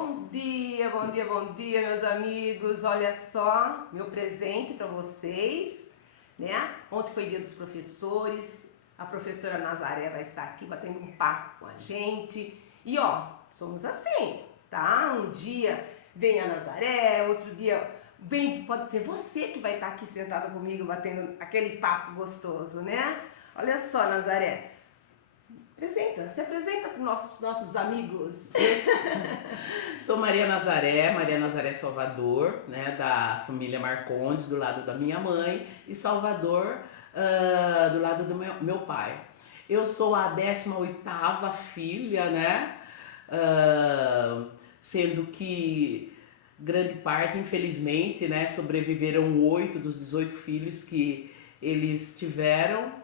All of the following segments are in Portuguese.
Bom dia, bom dia, bom dia, meus amigos. Olha só, meu presente para vocês, né? Ontem foi dia dos professores. A professora Nazaré vai estar aqui batendo um papo com a gente. E ó, somos assim, tá? Um dia vem a Nazaré, outro dia vem, pode ser você que vai estar aqui sentado comigo batendo aquele papo gostoso, né? Olha só, Nazaré. Se apresenta para os nossos amigos. Sou Maria Nazaré Salvador, né, da família Marcondes, do lado da minha mãe, e Salvador, do lado do meu pai. Eu sou a 18ª filha, né, sendo que grande parte, infelizmente, né, sobreviveram 8 dos 18 filhos que eles tiveram.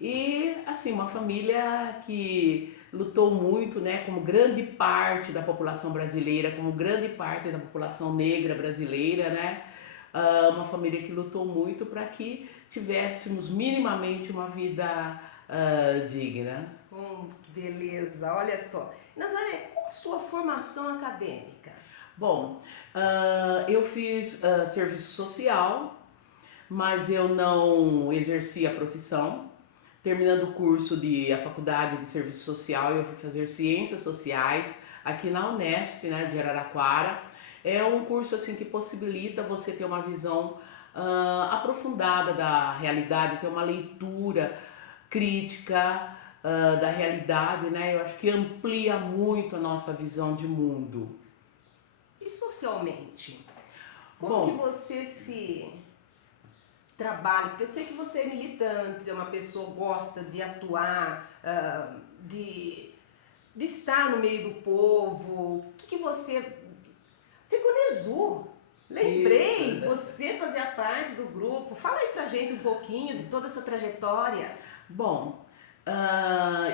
E assim, uma família que lutou muito, né, como grande parte da população brasileira, como grande parte da população negra brasileira, né, uma família que lutou muito para que tivéssemos minimamente uma vida digna. Que beleza, olha só. Nazaré, qual a sua formação acadêmica? Bom, eu fiz serviço social, mas eu não exerci a profissão. Terminando o curso a faculdade de serviço social, eu fui fazer ciências sociais aqui na Unesp, né, de Araraquara. É um curso assim que possibilita você ter uma visão aprofundada da realidade, ter uma leitura crítica da realidade, né? Eu acho que amplia muito a nossa visão de mundo. E socialmente? Como que Bom, você se trabalha? Porque eu sei que você é militante, é uma pessoa que gosta de atuar, de estar no meio do povo. O que você... Ficou Nezu. Lembrei, isso. você fazia parte do grupo. Fala aí pra gente um pouquinho de toda essa trajetória. Bom,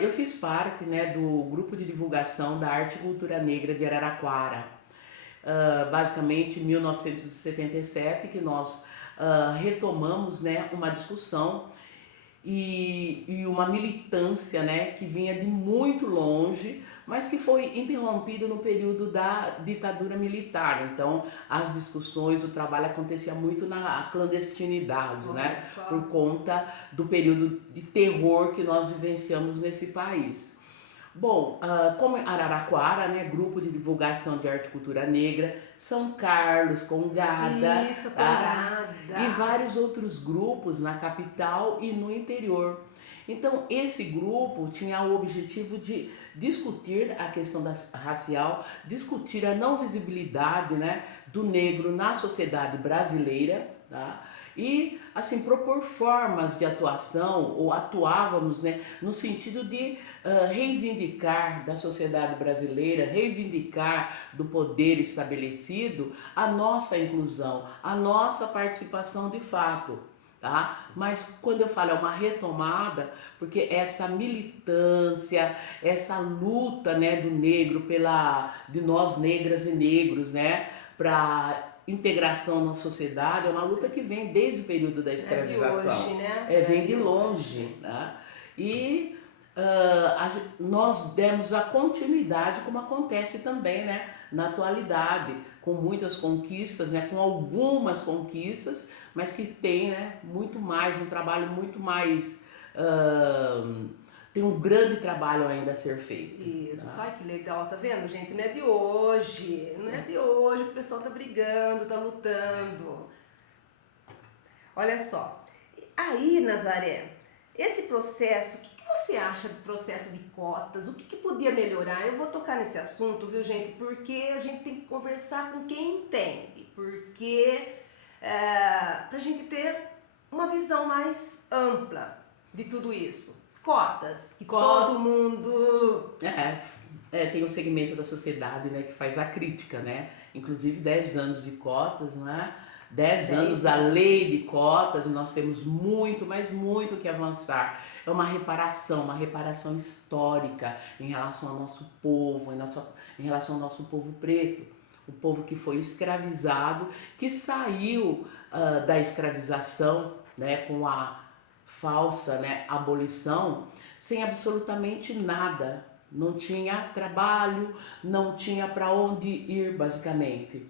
eu fiz parte, né, do grupo de divulgação da arte e cultura negra de Araraquara, basicamente em 1977, que nós retomamos, né, uma discussão e uma militância, né, que vinha de muito longe, mas que foi interrompido no período da ditadura militar. Então, as discussões, o trabalho acontecia muito na clandestinidade, né, por conta do período de terror que nós vivenciamos nesse país. Bom, como Araraquara, né, grupo de divulgação de arte e cultura negra, São Carlos, Congada, Isso, tá? E Congada. vários outros grupos na capital e no interior. Então, esse grupo tinha o objetivo de discutir a questão racial, discutir a não visibilidade, né, do negro na sociedade brasileira, tá? E assim propor formas de atuação, ou atuávamos, né, no sentido de reivindicar da sociedade brasileira, reivindicar do poder estabelecido a nossa inclusão, a nossa participação de fato. Tá? Mas quando eu falo é uma retomada, porque essa militância, essa luta, né, do negro de nós negras e negros, né, para integração na sociedade, é uma luta que vem desde o período da escravização. É de hoje, né? Vem de longe, né? E nós demos a continuidade, como acontece também, né, na atualidade, com muitas conquistas, né, com algumas conquistas, mas que tem, né, muito mais, um trabalho muito mais... tem um grande trabalho ainda a ser feito. Isso, Tá? ai que legal, tá vendo, gente? Não é de hoje, não é de hoje que o pessoal tá brigando, tá lutando. Olha só, aí, Nazaré, esse processo, o que você acha do processo de cotas? O que podia melhorar? Eu vou tocar nesse assunto, viu, gente? Porque a gente tem que conversar com quem entende, porque pra gente ter uma visão mais ampla de tudo isso. Cotas, que todo mundo... Tem o segmento da sociedade, né, que faz a crítica, né? Inclusive 10 anos de cotas, né? 10 anos a lei de cotas, e nós temos muito, mas muito que avançar. É uma reparação histórica em relação ao nosso povo, em relação ao nosso povo preto. O povo que foi escravizado, que saiu da escravização, né, com a falsa, né, abolição, sem absolutamente nada, não tinha trabalho, não tinha para onde ir, basicamente.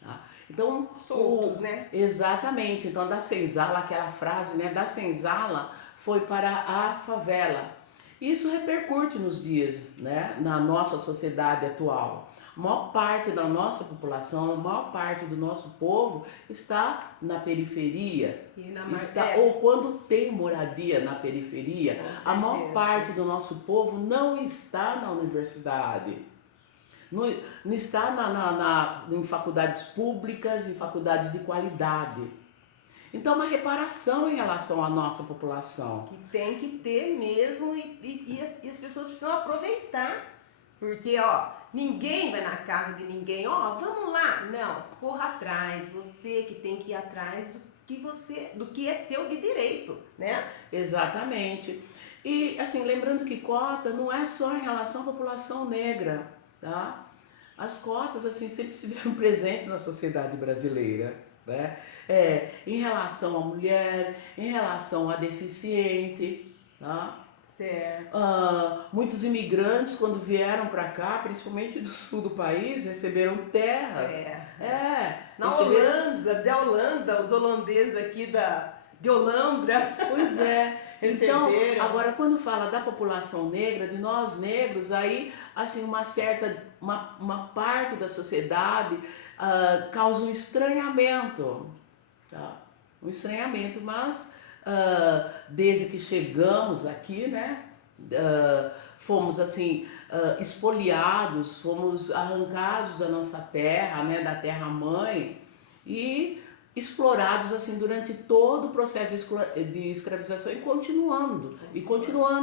Tá? Então, Soltos, né? exatamente. Então, da senzala, aquela frase, né? Da senzala foi para a favela. Isso repercute nos dias, né? Na nossa sociedade atual. A maior parte da nossa população, a maior parte do nosso povo está na periferia. E na Está, ou quando tem moradia na com periferia, a maior certeza. parte do nosso povo não está na universidade. Não, não está em faculdades públicas, em faculdades de qualidade. Então, uma reparação em relação à nossa população. Que tem que ter mesmo e as pessoas precisam aproveitar. Porque, ó, ninguém vai na casa de ninguém, ó, vamos lá. Não, corra atrás. Você que tem que ir atrás do que é seu de direito, né? Exatamente. E, assim, lembrando que cota não é só em relação à população negra, tá? As cotas, assim, sempre estiveram presentes na sociedade brasileira, né? Em relação à mulher, em relação à deficiente, tá? Certo. Muitos imigrantes, quando vieram para cá, principalmente do sul do país, receberam terras. Na Receberam... da Holanda, os holandeses aqui de Olambra. Pois é. Então, receberam. agora quando fala da população negra, de nós negros, aí assim uma parte da sociedade causa um estranhamento, tá? Um estranhamento, mas desde que chegamos aqui, né, fomos assim espoliados, fomos arrancados da nossa terra, né, da terra mãe e explorados assim durante todo o processo de escravização e continuando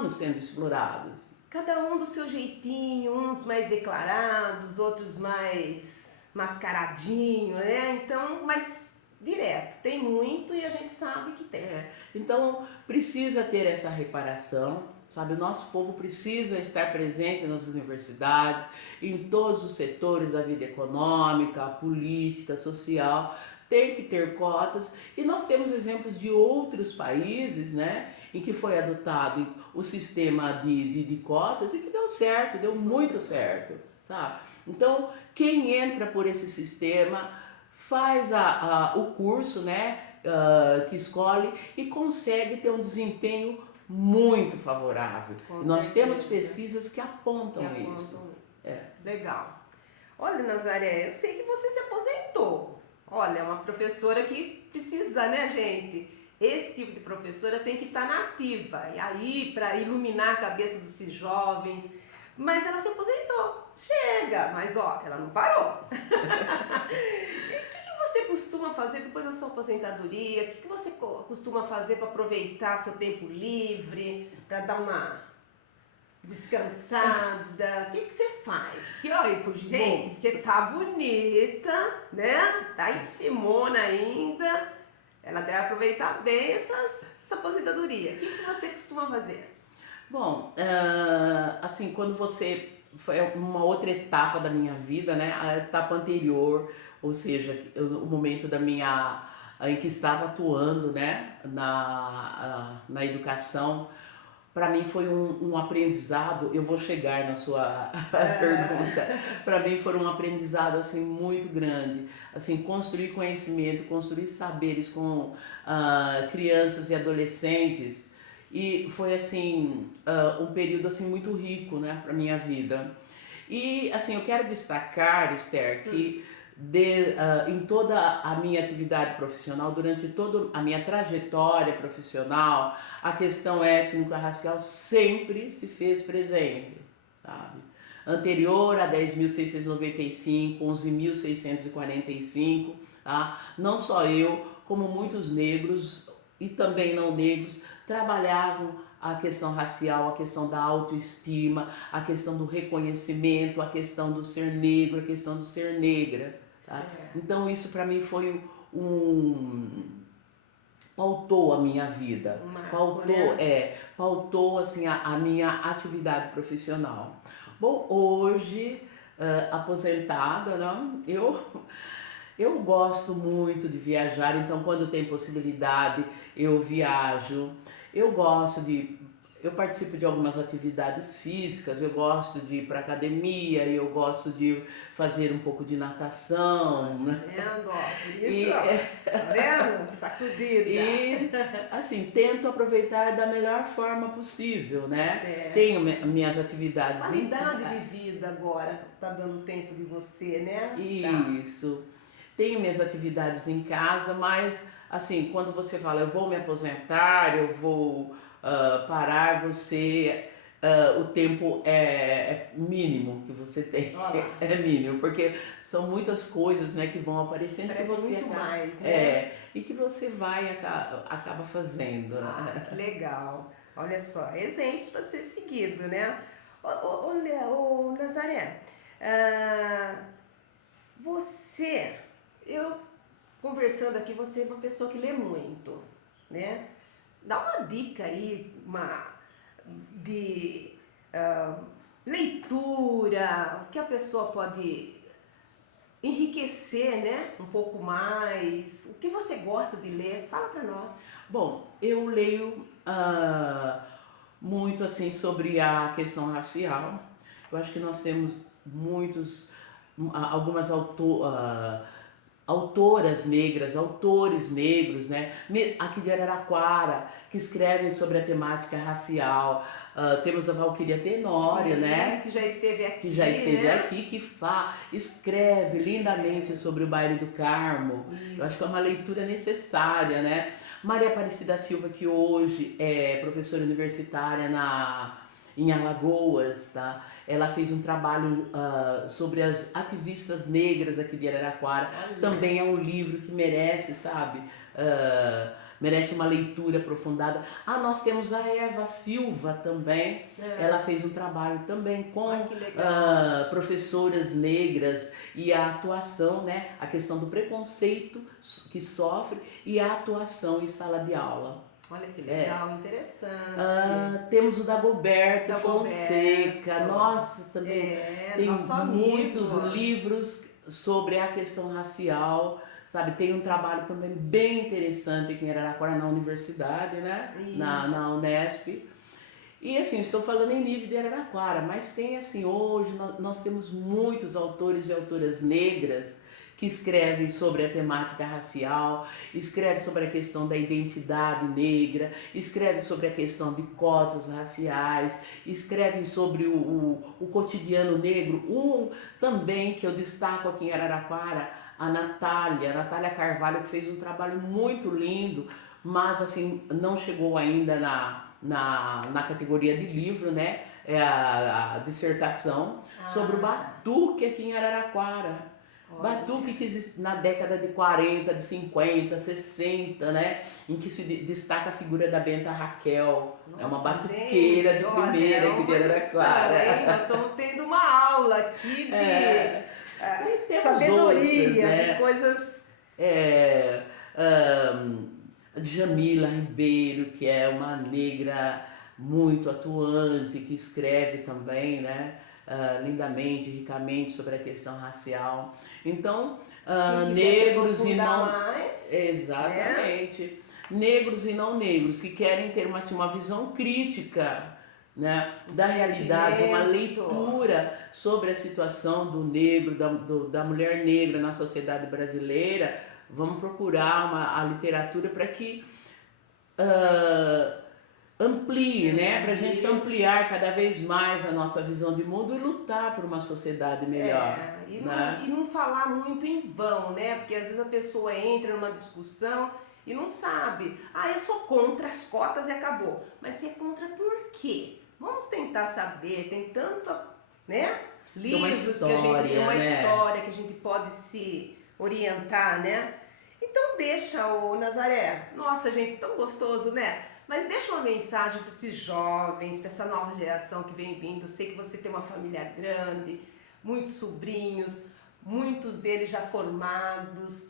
sendo explorados. Cada um do seu jeitinho, uns mais declarados, outros mais mascaradinho, né? Então, mas direto, tem muito e a gente sabe que tem. Então, precisa ter essa reparação, sabe? O nosso povo precisa estar presente nas universidades, em todos os setores da vida econômica, política, social. Tem que ter cotas e nós temos exemplos de outros países, né, em que foi adotado o sistema de cotas e que deu certo, deu muito certo, sabe? Então, quem entra por esse sistema faz o curso, né, que escolhe e consegue ter um desempenho muito favorável. Nós temos pesquisas que apontam isso. Legal. Olha, Nazaré, eu sei que você se aposentou. Olha, uma professora que precisa, né, gente? Esse tipo de professora tem que estar na ativa. E aí, para iluminar a cabeça desses jovens. Mas ela se aposentou. Chega! Mas, ó, ela não parou. E o que você costuma fazer depois da sua aposentadoria? O que você costuma fazer para aproveitar seu tempo livre? Para dar uma descansada? O que você faz? E olha, gente, porque tá bonita, né? Tá em Simona ainda. Ela deve aproveitar bem essa aposentadoria. O que você costuma fazer? Bom, assim, quando você... Foi uma outra etapa da minha vida, né? A etapa anterior, ou seja, o momento em que estava atuando, né? Na educação. Para mim foi um aprendizado, eu vou chegar na sua pergunta, para mim foi um aprendizado assim muito grande, assim, construir conhecimento, construir saberes com crianças e adolescentes, e foi assim um período assim muito rico, né, para minha vida. E assim, eu quero destacar, Esther, que em toda a minha atividade profissional, durante toda a minha trajetória profissional, a questão étnico-racial sempre se fez presente, sabe? Anterior a 10.695, 11.645, tá? Não só eu, como muitos negros e também não negros trabalhavam a questão racial, a questão da autoestima, a questão do reconhecimento, a questão do ser negro, a questão do ser negra. Tá? Então isso para mim foi pautou a minha vida, pautou assim a minha atividade profissional. Bom, hoje aposentada, não? Eu gosto muito de viajar, então quando tem possibilidade eu viajo. Eu gosto de eu participo de algumas atividades físicas, eu gosto de ir para academia, eu gosto de fazer um pouco de natação, Tá né? vendo? Ó, por isso, E, ó, tá vendo? Sacudida. e assim, tento aproveitar da melhor forma possível, né? Tenho Certo. minhas atividades em Qualidade de casa. vida agora, tá dando tempo de você, né? Tá. Isso. Tenho minhas atividades em casa, mas assim, quando você fala eu vou me aposentar, eu vou parar, o tempo é mínimo que você tem, Olha lá. é mínimo, porque são muitas coisas, né, que vão aparecendo que Parece você muito acaba, mais, né? e que você acaba fazendo, Ah, né? que legal. Olha só, exemplos para ser seguido, né? Ô, Nazaré, ah, você, eu conversando aqui, você é uma pessoa que lê muito, né? Dá uma dica aí, de ah, leitura, o que a pessoa pode enriquecer, né? Um pouco mais. O que você gosta de ler? Fala para nós. Bom, eu leio muito assim sobre a questão racial. Eu acho que nós temos muitos, algumas autoras negras, autores negros, né? Aqui de Araraquara, que escrevem sobre a temática racial. Temos a Valquíria Tenório, Isso, né? que já esteve Que já aqui, esteve né? aqui, que escreve lindamente Escreve. sobre o baile do Carmo. Eu acho que é uma Isso. leitura necessária, né? Maria Aparecida Silva, que hoje é professora universitária em Alagoas, tá? Ela fez um trabalho sobre as ativistas negras aqui de Araraquara. Olha. Também é um livro que merece, sabe? Merece uma leitura aprofundada. Nós temos a Eva Silva também. Ela fez um trabalho também com Olha que legal. professoras negras e a atuação, né? A questão do preconceito que sofre e a atuação em sala de aula. Olha que legal, interessante. Temos o Dagoberto Fonseca, Dagoberto. nossa, também É, tem nosso muitos amigo. livros sobre a questão racial, sabe? Tem um trabalho também bem interessante aqui em Araraquara, na universidade, né? Na Isso. Unesp. E assim, estou falando em nível de Araraquara, mas tem assim, hoje nós temos muitos autores e autoras negras que escrevem sobre a temática racial, escrevem sobre a questão da identidade negra, escrevem sobre a questão de cotas raciais, escrevem sobre o cotidiano negro. Um também que eu destaco aqui em Araraquara, a Natália Carvalho, que fez um trabalho muito lindo, mas assim, não chegou ainda na categoria de livro, né? É a dissertação sobre o Tá. batuque aqui em Araraquara. Batuque Olha. que existe na década de 40, de 50, 60, né? Em que se destaca a figura da Benta Raquel. É uma Nossa, batuqueira gente, de olha, primeira é aqui de uma lição, hein? Araraquara. Nós estamos tendo uma aula aqui de E temos outras, sabedoria, de né? coisas. É, ahn, Jamila Ribeiro, que é uma negra muito atuante, que escreve também, né, lindamente, ricamente sobre a questão racial. Então, Quem quiser se negros e aprofundar não. mais, né? Exatamente. Negros e não negros, que querem ter uma visão crítica, né, da realidade, uma Conhecimento. leitura sobre a situação do negro, da mulher negra na sociedade brasileira. Vamos procurar a literatura para que amplie, né? Para a gente Amplie. ampliar cada vez mais a nossa visão de mundo e lutar por uma sociedade melhor, E né? não falar muito em vão, né? Porque às vezes a pessoa entra numa discussão e não sabe. Eu sou contra as cotas e acabou. Mas você é contra por quê? Vamos tentar saber. Tem tanto, né? Tem uma Livros que a gente, história, uma né? história que a gente pode se orientar, né? Então deixa o Nazaré. Nossa, gente, tão gostoso, né? Mas deixa uma mensagem para esses jovens, para essa nova geração que vem vindo. Eu sei que você tem uma família grande, muitos sobrinhos, muitos deles já formados,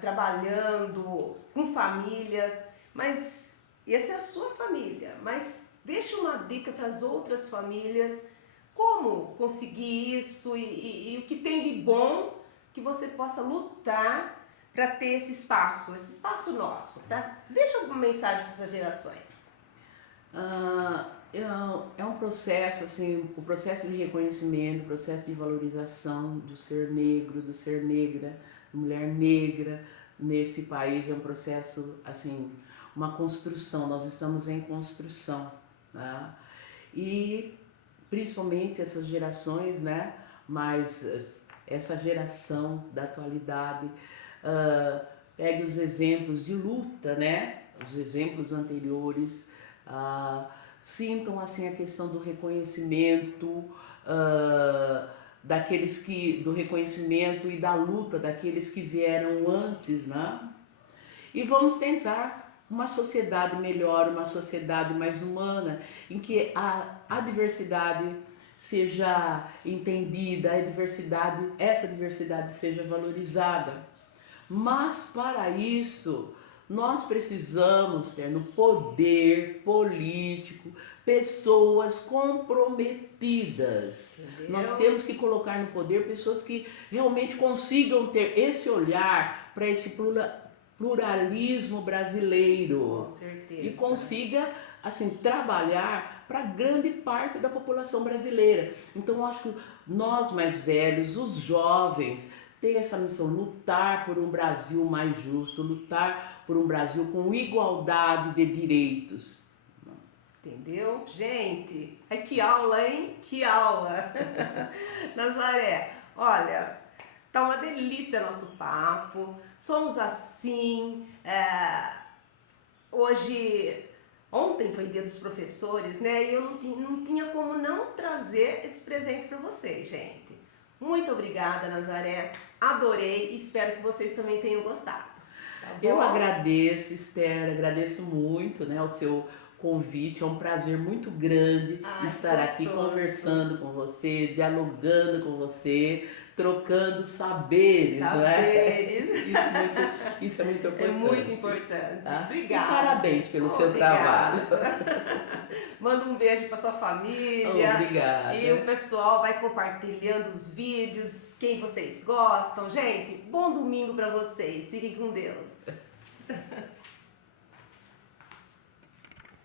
trabalhando com famílias, mas essa é a sua família. Mas deixa uma dica para as outras famílias, como conseguir isso e o que tem de bom que você possa lutar para ter esse espaço nosso. Deixa uma mensagem para essas gerações. É um processo, assim, o processo de reconhecimento, o processo de valorização do ser negro, do ser negra, mulher negra nesse país é um processo, assim, uma construção, nós estamos em construção, né? E principalmente essas gerações, né? Mas essa geração da atualidade, pegue os exemplos de luta, né? Os exemplos anteriores, sintam assim a questão do reconhecimento, do reconhecimento e da luta daqueles que vieram antes, né? E vamos tentar uma sociedade melhor, uma sociedade mais humana, em que a diversidade seja entendida, essa diversidade seja valorizada. Mas para isso, nós precisamos ter no poder político pessoas comprometidas. Entendeu? Nós temos que colocar no poder pessoas que realmente consigam ter esse olhar para esse pluralismo brasileiro. Com certeza. E consiga assim trabalhar para grande parte da população brasileira. Então eu acho que nós mais velhos, os jovens, têm essa missão: lutar por um Brasil mais justo, lutar por um Brasil com igualdade de direitos. Entendeu? Gente, que aula, hein? Que aula! Nazaré, olha, tá uma delícia nosso papo. Somos assim. Ontem foi Dia dos Professores, né? E eu não tinha como não trazer esse presente para vocês, gente. Muito obrigada, Nazaré. Adorei. Espero que vocês também tenham gostado. Tá bom? Eu agradeço, Esther, agradeço muito, né, o seu convite. É um prazer muito grande estar aqui conversando com você, dialogando com você, trocando saberes, Saberes. Né? Isso é muito importante. É muito importante. Tá? Obrigada. E parabéns pelo seu trabalho. Manda um beijo para sua família. Obrigada. E o pessoal vai compartilhando os vídeos, quem vocês gostam. Gente, bom domingo para vocês. Fiquem com Deus.